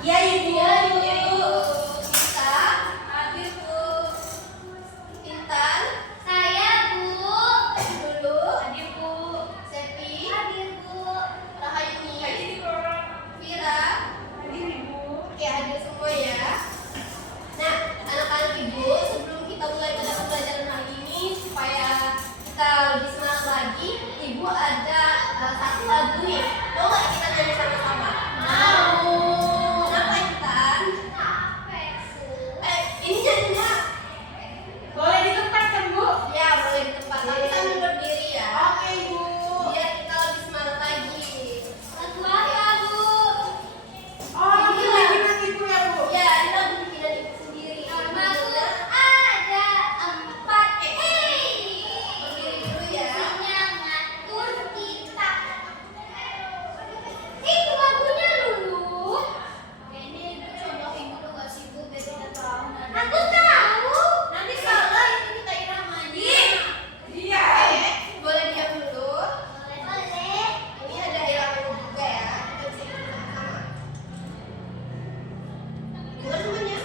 Iya Ibu. Iya Ibu. Kita hadir Bu. Intan. Saya Bu. Dulu. Hadir Bu. Sepi. Hadir Bu. Rahayuni. Hadir Ibu. Vira. Hadir Ibu. Oke, hadir semua ya. Nah, anak-anak Ibu, sebelum kita mulai pada pembelajaran hari ini, supaya kita lebih semangat lagi, Ibu ada satu lagu nih. Mau nggak kita nyanyi sama-sama? Mau. Kenapa Intan? Capek Bu. Ini nyanyinya Boleh di tempat kan Bu? ya boleh di tempat, tapi sambil berdiri ya. Oke Ibu. Biar kita lebih semangat lagi. Lagu apa Bu? Oh, ini lagi nanti Ibu ya Bu. Ya, ini lagu bikinan Ibu sendiri. Namaku ada 4. Berdiri dulu ya. Isinya ngatur kita. Itu lagunya Lulu. Ini contohin dulu gak sih Bu? Biar kita tahu. Aku tahu. Nanti salah itu kita iramanya. Iya. Boleh diam dulu. Boleh. Ini ada iramanya juga ya. Kita bisa ikut sama-sama. Dengar semuanya?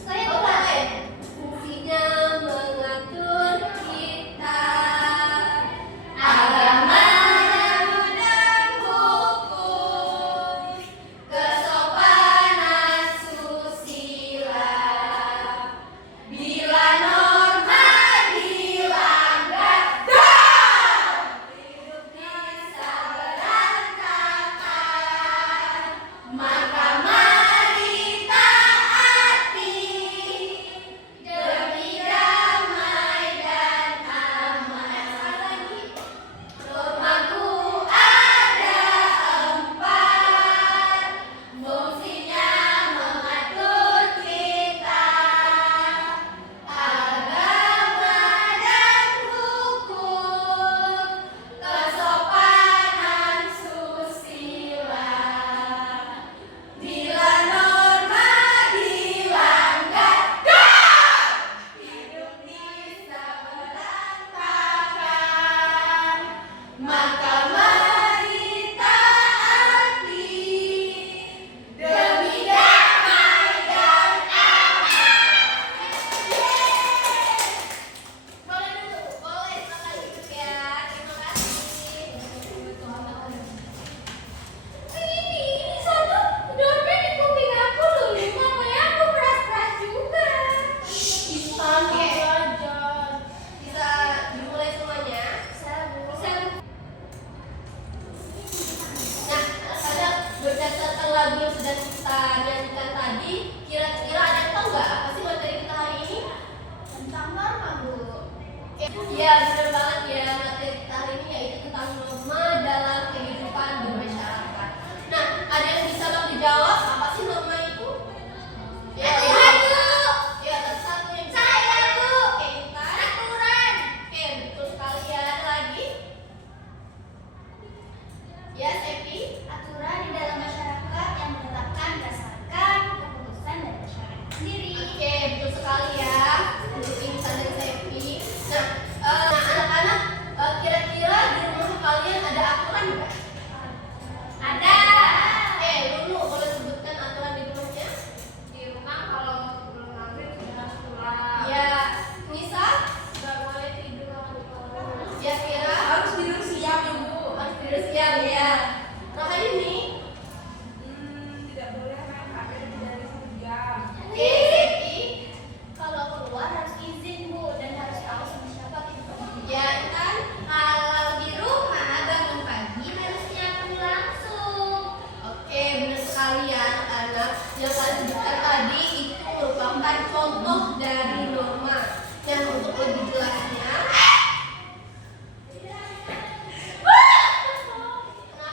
Saya Oh, buka. boleh. Fungsinya mengatur kita. Agama dan hukum, kesopanan susila. Bila norma dilanggar, hidup bisa berantakan. Maka mari taati demi damai dan aman. Normaku ada 4, fungsinya mengatur kita. Agama dan hukum, kesopanan susila. Bila norma dilanggar, hidup bisa berantakan. Maka mari taati demi damai dan aman. Boleh dulu, boleh makan hidup ya. Terima kasih. Ini satu dornya di kuping aku loh. Makanya aku keras-keras juga. Intan belajar. Bisa dimulai semuanya? Bisa Bu. Nah, anak-anak, berdasarkan lagu yang sudah kita nyanyikan tadi, kira-kira ada yang tahu nggak apa sih materi kita hari ini? Tentang norma Bu. Iya, benar banget ya. Materi kita hari ini yaitu tentang norma dalam kehidupan bermasyarakat. Nah, ada yang bisa bantu jawab apa sih norma itu? Ya, Aturan Bu. ya, satu yang bisa. Saya Bu. Oke, Intan. Aturan. Oke, betul sekali ya. Ada lagi? Ya, Sepi. Aturan di dalam masyarakat yang ditetapkan berdasarkan keputusan dari masyarakat sendiri. Oke, betul sekali ya. Untuk Intan dan Sepi. Nah, anak-anak, kira-kira di rumah kalian ada aturan nggak? Ada. Oke, Lulu boleh sebutkan aturan di rumahnya? Di rumah kalau sebelum maghrib sudah harus pulang. Ya, Nisa, Nggak boleh tidur malam. ya Kira, Harus tidur siang Ibu. harus tidur siang ya. Rahayuni, Tidak boleh main HP lebih dari 1 jam. oke, Sepi, Kalau keluar harus izin Bu dan harus tahu sama siapa gitu. ya Intan, Kalau di rumah bangun pagi harusnya pulang langsung. oke, benar sekali ya anak-anak. Yang kalian sebutkan tadi itu merupakan contoh dari norma. Yang untuk lebih jelasnya, kenapa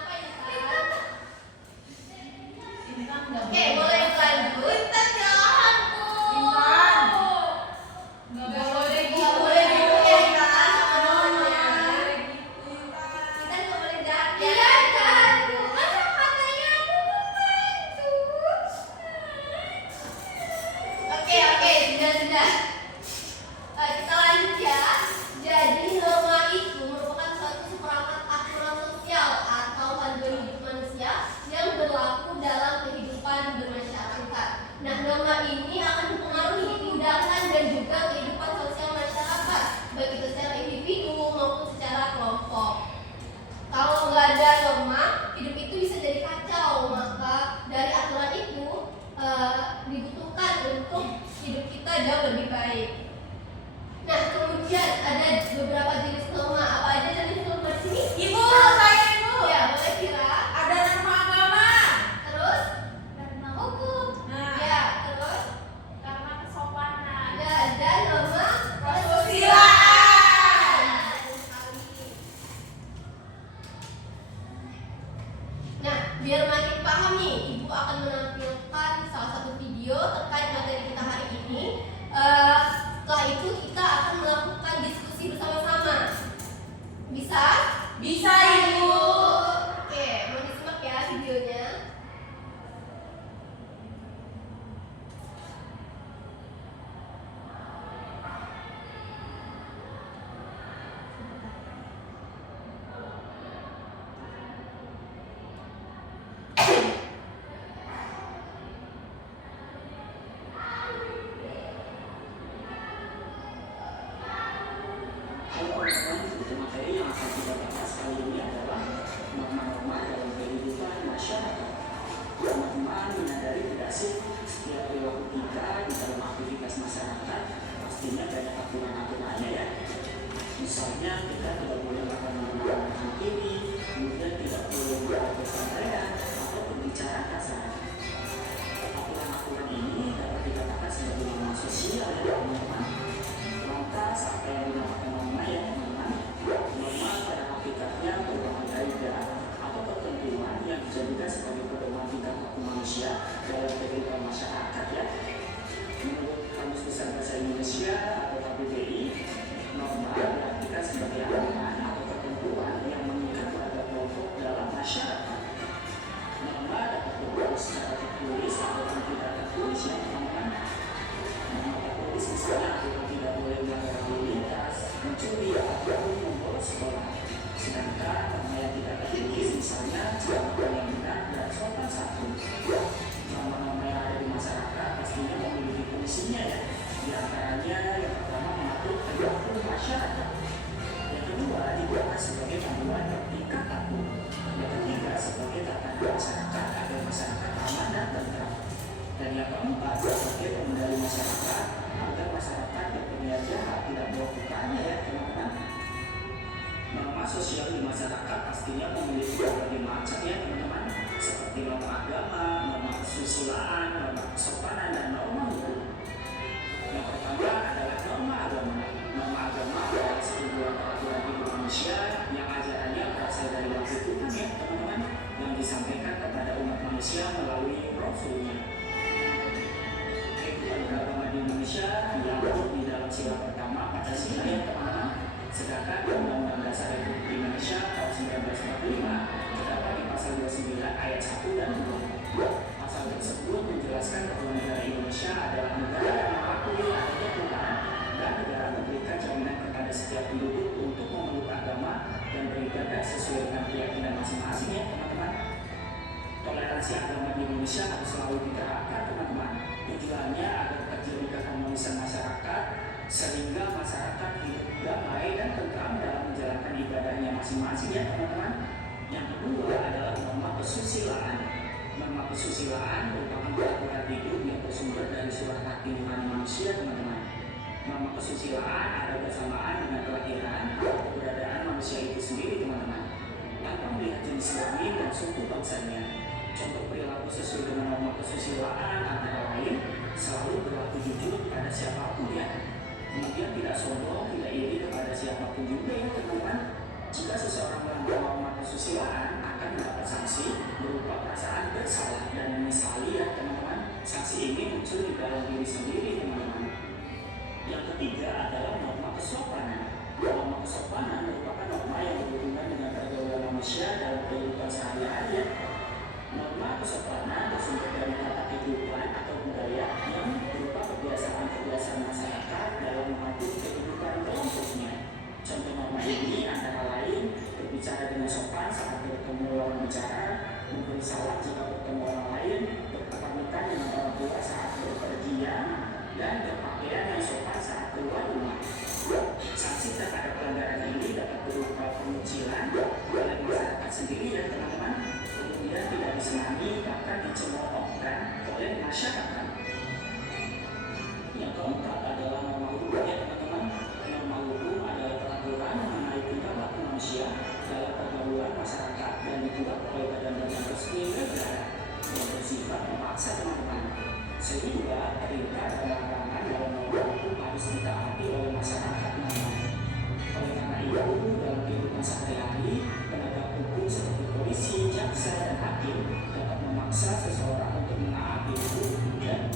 Bisa? Bisa, Ibu. Oke, mau disimak ya videonya. Halo teman-teman, buku materi yang akan kita bahas kali ini adalah norma-norma dalam kehidupan masyarakat. Teman-teman menyadari tidak sih, setiap perilaku kita di dalam aktivitas masyarakat pastinya banyak aturan-aturannya ya. Misalnya kita tidak boleh makan menggunakan tangan kiri, kemudian tidak boleh berpandaian atau berbicara kasar. Aturan-aturan ini dapat dikatakan sebagai norma sosial ya teman-teman. Lantas apa yang dinamakan norma ya teman-teman? Norma pada hakikatnya merupakan kaidah atau ketentuan yang dijadikan sebagai pedoman tingkah laku manusia dalam kehidupan masyarakat ya. Menurut Kamus Besar Bahasa Indonesia atau KBBI, norma diartikan sebagai aturan atau ketentuan yang mengikat pada kelompok dalam masyarakat. Norma dapat berbentuk secara tertulis ataupun tidak tertulis ya teman-teman. Norma tertulis misalnya aturan tidak boleh melanggar lalu lintas, mencuri ataupun membolos sekolah. Sedangkan norma yang tidak tertulis misalnya cara makan yang benar dan sopan santun. Norma-norma yang ada di masyarakat pastinya memiliki fungsinya ya. Di antaranya yang pertama mengatur perilaku masyarakat. Yang kedua digunakan sebagai panduan tingkah laku. Yang ketiga sebagai tatanan masyarakat agar masyarakat aman dan tentram. Dan yang keempat sebagai pengendali masyarakat agar masyarakat yang berniat jahat tidak melakukannya ya teman-teman. Norma sosial di masyarakat pastinya memiliki berbagai macam ya teman-teman, seperti norma agama, norma kesusilaan, norma kesopanan, dan norma hukum. Yang pertama adalah norma agama. Norma agama adalah sebuah peraturan hidup manusia yang ajarannya berasal dari wahyu Tuhan ya teman-teman, yang disampaikan kepada umat manusia melalui Rasulnya. Kehidupan beragama di Indonesia diatur di dalam sila pertama Pancasila ya teman-teman. Sedangkan Undang-Undang Dasar Republik Indonesia tahun 1945 terdapat di pasal 29 ayat 1 dan 2. Pasal tersebut menjelaskan bahwa negara Indonesia adalah negara yang mengakui adanya Tuhan dan negara memberikan jaminan kepada setiap penduduk untuk memeluk agama dan beribadah sesuai dengan keyakinan masing-masing ya teman-teman. Toleransi agama di Indonesia harus selalu diterapkan teman-teman. Tujuannya agar terjadi keharmonisan masyarakat sehingga masyarakat hidup damai dan tentram dalam menjalankan ibadahnya masing-masing ya teman-teman. Yang kedua adalah norma kesusilaan. Norma kesusilaan merupakan peraturan hidup yang bersumber dari surat hati nurani manusia teman-teman. Norma kesusilaan ada bersamaan dengan kelahiran atau keberadaan manusia itu sendiri teman-teman, tanpa melihat jenis kelamin dan suku bangsanya. Contoh perilaku sesuai dengan norma kesusilaan antara lain selalu berlaku jujur pada siapapun ya. Kemudian tidak sombong, tidak iri kepada siapapun juga ya teman-teman. Jika seseorang melanggar norma kesusilaan akan mendapat sanksi berupa perasaan bersalah dan menyesali ya teman-teman. Sanksi ini muncul di dalam diri sendiri teman-teman. Yang ketiga adalah norma kesopanan. Norma kesopanan merupakan norma yang berhubungan dengan pergaulan manusia dalam kehidupan sehari-hari ya. Norma kesopanan bersumber dari tata kehidupan atau budaya yang berupa kebiasaan-kebiasaan masyarakat dalam mengatur kehidupan kelompoknya. Contoh norma ini antara lain berbicara dengan sopan saat bertemu lawan bicara, memberi salam jika bertemu orang lain, berpamitan dengan orang tua saat berpergian, dan berpakaian yang sopan saat keluar rumah. Sanksi terhadap pelanggaran ini dapat berupa pengucilan oleh masyarakat sendiri ya teman-teman, kemudian tidak disenangi bahkan dicemoohkan oleh masyarakat. Yang keempat adalah norma hukum ya teman-teman. Norma hukum adalah peraturan mengenai tingkah laku manusia dalam pergaulan masyarakat dan dibuat oleh badan-badan resmi negara yang bersifat memaksa teman-teman, sehingga perintah dan larangan dalam norma hukum harus ditaati oleh masyarakat teman-teman. Oleh karena itu, dalam kehidupan sehari-hari, penegak hukum seperti polisi, jaksa, dan hakim dapat memaksa seseorang untuk menaati hukum dan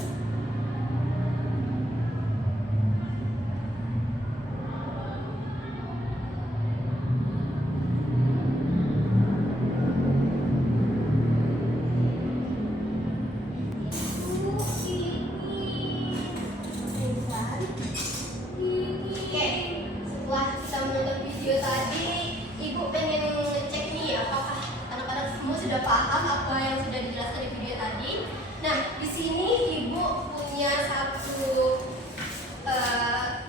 sudah paham apa yang sudah dijelaskan di video tadi. Nah, di sini Ibu punya satu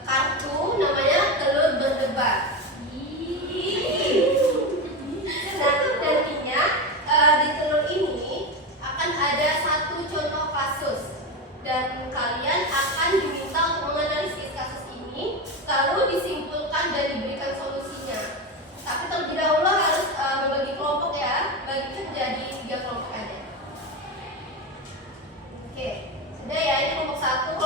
kartu namanya telur berdebar. Nah, nantinya di telur ini akan ada satu contoh kasus dan kalian akan diminta untuk menganalisis kasus ini, lalu disimpulkan dan diberikan solusinya. Tapi terlebih dahulu harus membagi kelompok ya, bagi menjadi 3 kelompok aja. Oke, sudah ya, ini kelompok 1.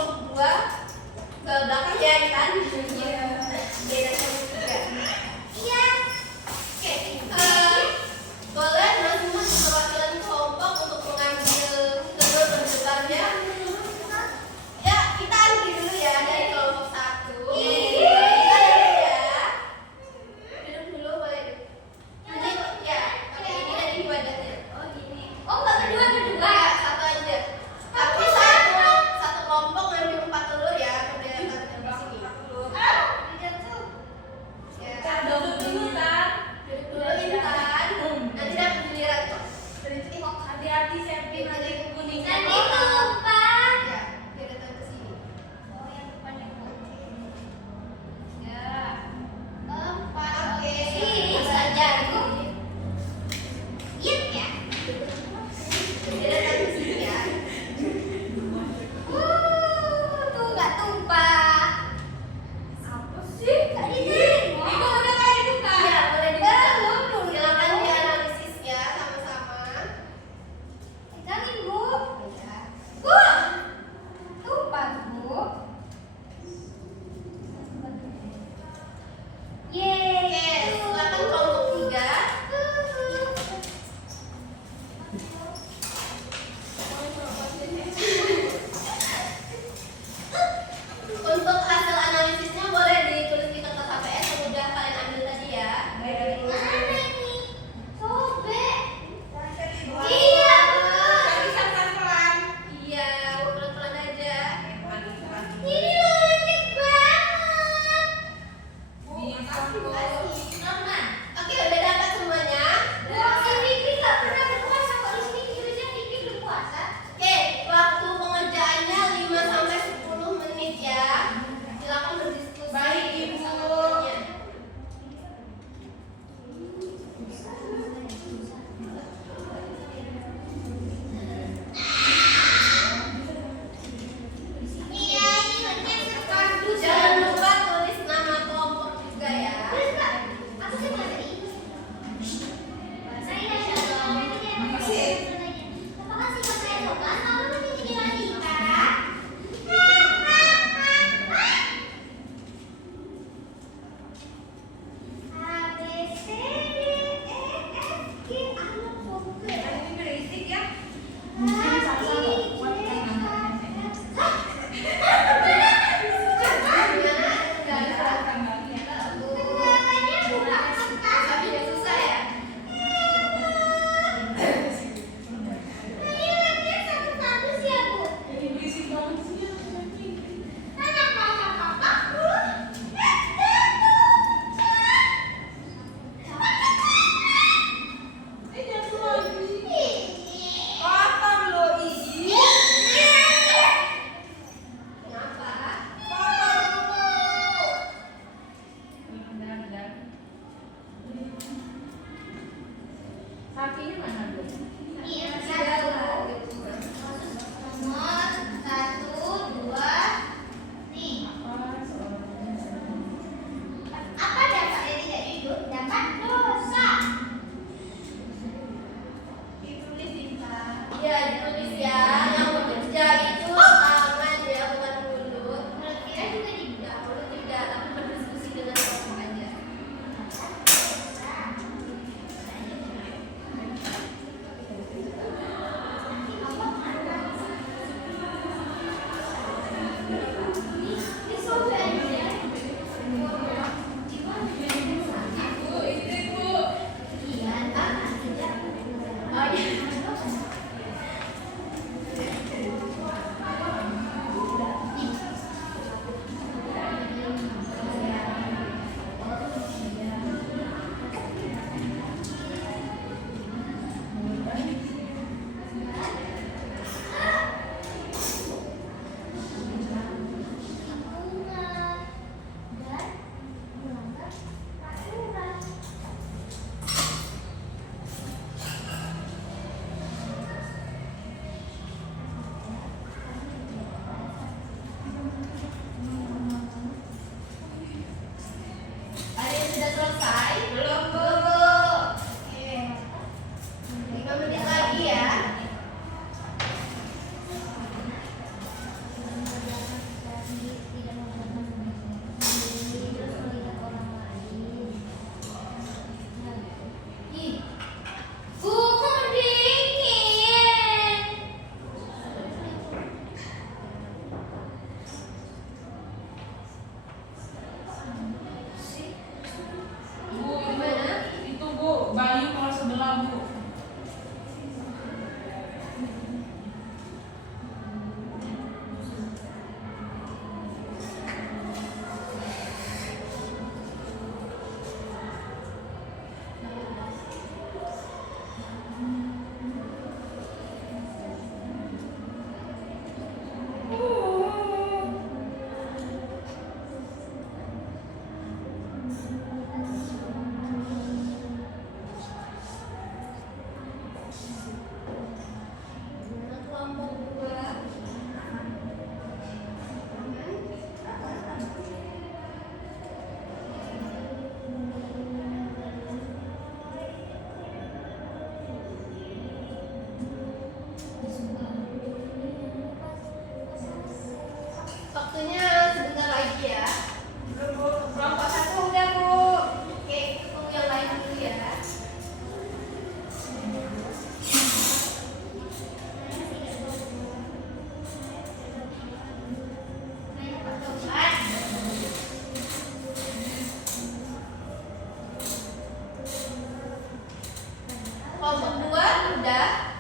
Kelompok 2 udah.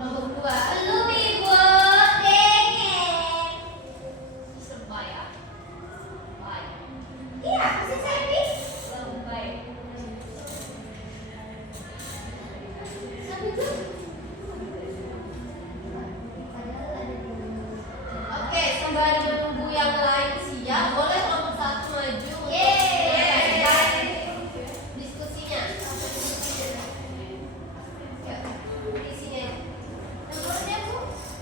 Kelompok 2. Belum Ibu, dengeng. Sebaya. Baik. Iya, masih servis. Baik. Sampai tuh. Oke, sembari menunggu yang lain siap, boleh kelompok 1 maju. Yeay. Diskusinya. Ya, isinya. Nomornya Bu.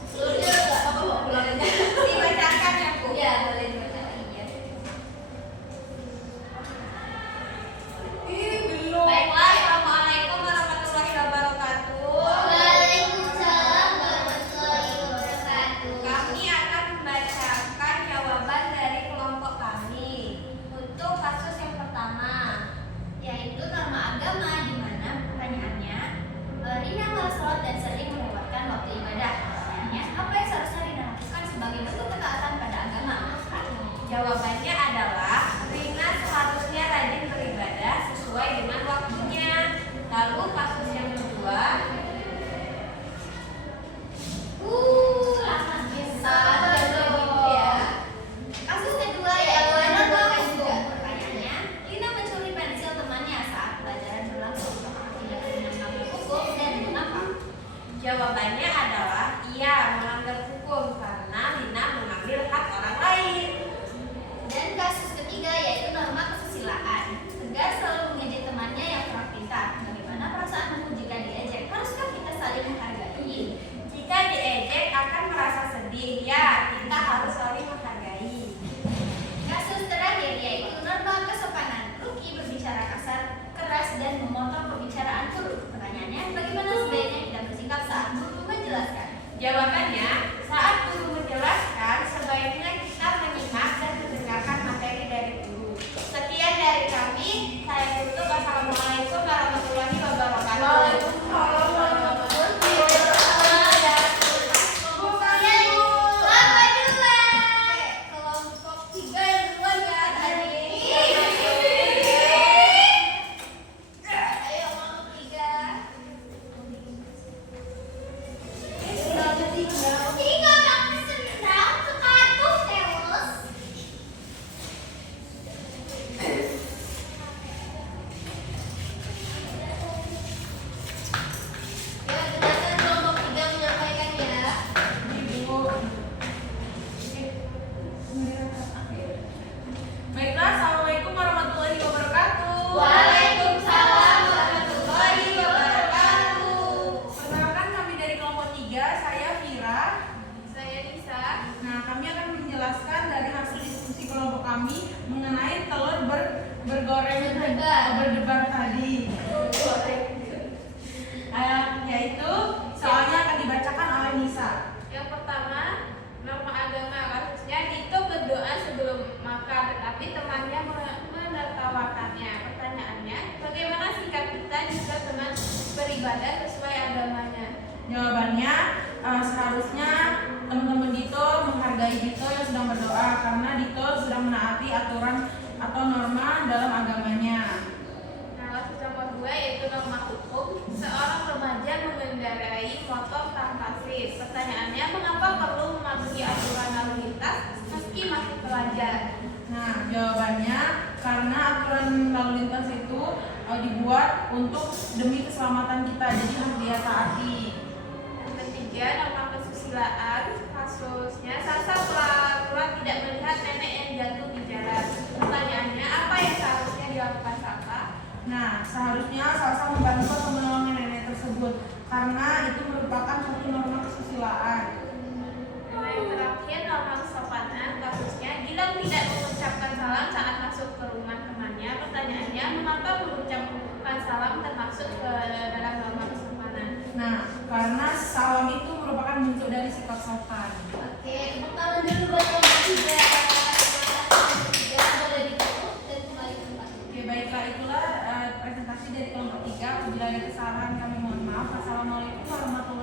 Seluruhnya enggak apa-apa pulang aja. Dibacakan ya Bu. Iya, boleh dibacakan ya. Ih, belum. Baiklah, Assalamualaikum warahmatullahi wabarakatuh. Waalaikumsalam warahmatullahi wabarakatuh. Kami akan membacakan jawaban dari kelompok kami. Untuk kasus yang pertama, Yaitu norma agama di mana pertanyaannya Rina malas sholat dan sering melewatkan waktu ibadah. Pertanyaannya, apa yang seharusnya Rina lakukan sebagai bentuk ketaatan pada agama? jawabannya adalah Rina seharusnya rajin beribadah sesuai dengan waktunya. Lalu kasus yang kedua, Lama. sabar dong ya. Kasus kedua yaitu norma hukum. Pertanyaannya, Rina mencuri pensil temannya saat pelajaran berlangsung. Apakah tidak melanggar hukum dan mengapa? Jawabannya adalah iya, melanggar hukum karena Rina mengambil hak orang lain. Dan kasus ketiga yaitu norma kesusilaan. Tegar selalu mengejek temannya yang kurang pintar. Bagaimana perasaanmu jika diejek? Haruskah kita saling menghargai? Jika diejek akan merasa sedih, ya kita harus saling menghargai. Kasus terakhir yaitu norma kesopanan. Ruki berbicara kasar, keras, dan memotong pembicaraan guru. Pertanyaannya, bagaimana sebaiknya kita bersikap saat guru menjelaskan? Jawabannya, saat guru menjelaskan, sebaiknya kita menyimak dan mendengarkan materi dari guru. Sekian dari kami, saya tutup. Wassalamualaikum warahmatullahi wabarakatuh. Waalaikumsalam warahmatullahi Lama duluan. Kelompok 3 yang duluan ya tadi. Ayo kelompok 3. Tiga pakai sendal, sepatu, terus. Ya, silakan kelompok 3 menyampaikan ya. Baiklah, Assalamualaikum warahmatullahi wabarakatuh. Waalaikumsalam warahmatullahi wabarakatuh. Perkenalkan kami dari kelompok 3, saya Vira. Saya Nisa. Nah, kami akan menjelaskan dari hasil diskusi kelompok kami mengenai telur berdebar tadi. Yaitu soalnya akan dibacakan oleh Nisa. Yang pertama, norma agama. Kasusnya Dito berdoa sebelum makan, tetapi temannya menertawakannya. Pertanyaannya, bagaimana sikap kita jika teman beribadah sesuai agamanya? Jawabannya seharusnya teman-teman Dito menghargai Dito yang sedang berdoa karena Dito sedang menaati aturan atau norma dalam agamanya. Nah, kasus nomor 2 yaitu norma hukum. Seorang remaja mengendarai motor tanpa SIM. Pertanyaannya, mengapa perlu mematuhi aturan lalu lintas meski masih pelajar? Nah, jawabannya karena aturan lalu lintas itu dibuat untuk demi keselamatan kita, jadi harus dia taati. Yang ketiga, norma kesusilaan. Kasusnya, Sasa pura-pura tidak melihat nenek yang jatuh di jalan. Pertanyaannya, apa yang seharusnya dilakukan Sasa? Nah, seharusnya Salsa membantu atau menolong nenek tersebut karena itu merupakan suatu norma kesusilaan. Nah, yang terakhir, norma kesopanan. Kasusnya, Gilang tidak mengucapkan salam saat masuk ke rumah temannya. Pertanyaannya, mengapa mengucapkan salam termasuk ke dalam norma kesopanan? Nah, karena salam itu merupakan bentuk dari sikap sopan. Oke, tepuk tangan dulu buat kelompok 3. Boleh ditutup dan kembali ke tempat. Oke, baiklah, itulah presentasi dari kelompok 3. Apabila ada kesalahan kami mohon maaf. Wassalamualaikum warahmatullahi wabarakatuh.